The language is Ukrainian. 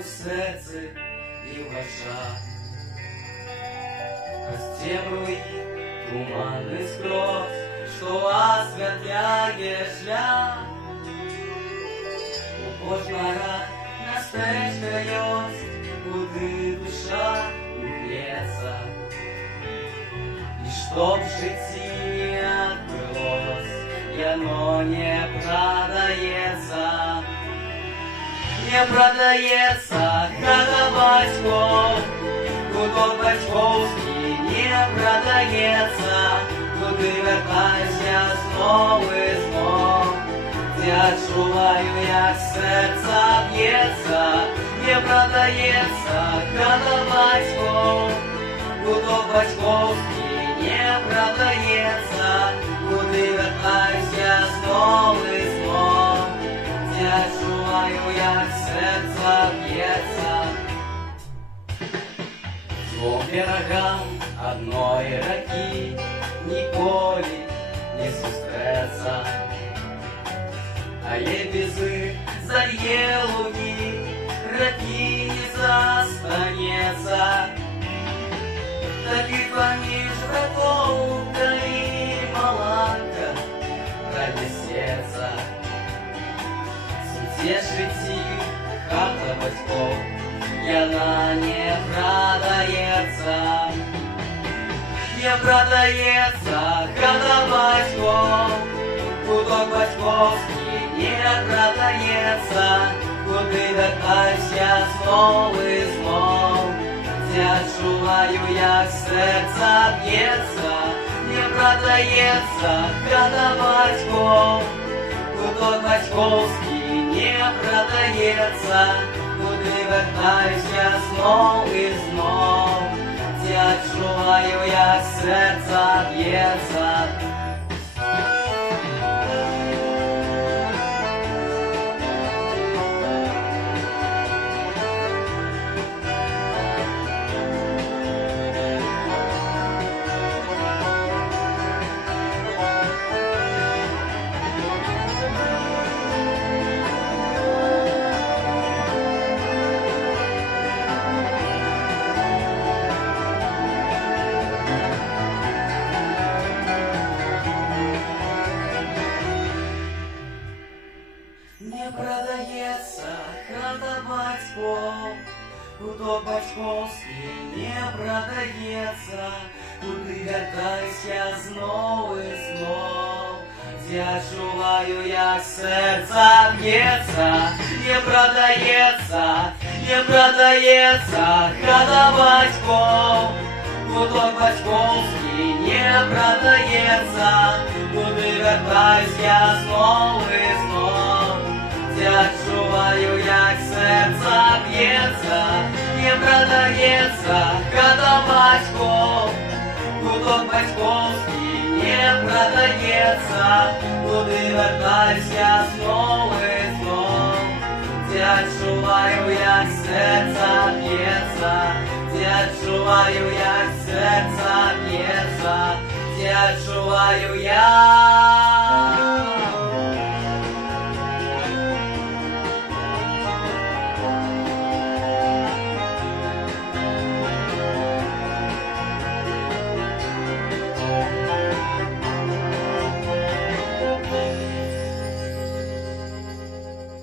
у серці і в очах. Розтягує туманний скрозь, що освятляє шлях. У кожного настежка есть, куди душа ухнеться. І чтоб в житті отбылось, яно не продається. Не продається хата батьков, куток батьковський не продається, куди вертайся знов і знов. Я чуваю, як серце б'ється, не продається хата батьков, куток батьковський не продається, куди вертайся знов і знов. Я чуваю, як серце б'ється. Двом берегам одної реки ніколи не зустріться, а є бізи, зальє луги, реки не застанеться. Таки поміж братов горі маланка пронесеться. Суте житті хата батьков, яна не продається. Не продається хата батьков, куток батьковський не продається, куди вертайся знов і знов. Я чуваю, як серце б'ється, не продається хата батьков, куток батьковський не продається, куди вертайся знов і знов. Я чуваю, як серце б'ється. Не продається хата батьков, куток батьковський не продається, куди вертайся знов і знов. Я чуваю, як серце б'ється, не продається, не продається хата батьков, куток батьковський не продається, куди вертайся знов і знов. Я чуваю, як серце б'ється, не продається хата батьков, куток батьковський не продається, куди вертайся знов і знов. Я чуваю, як серце б'ється, я чуваю, як серце б'ється, я чуваю, як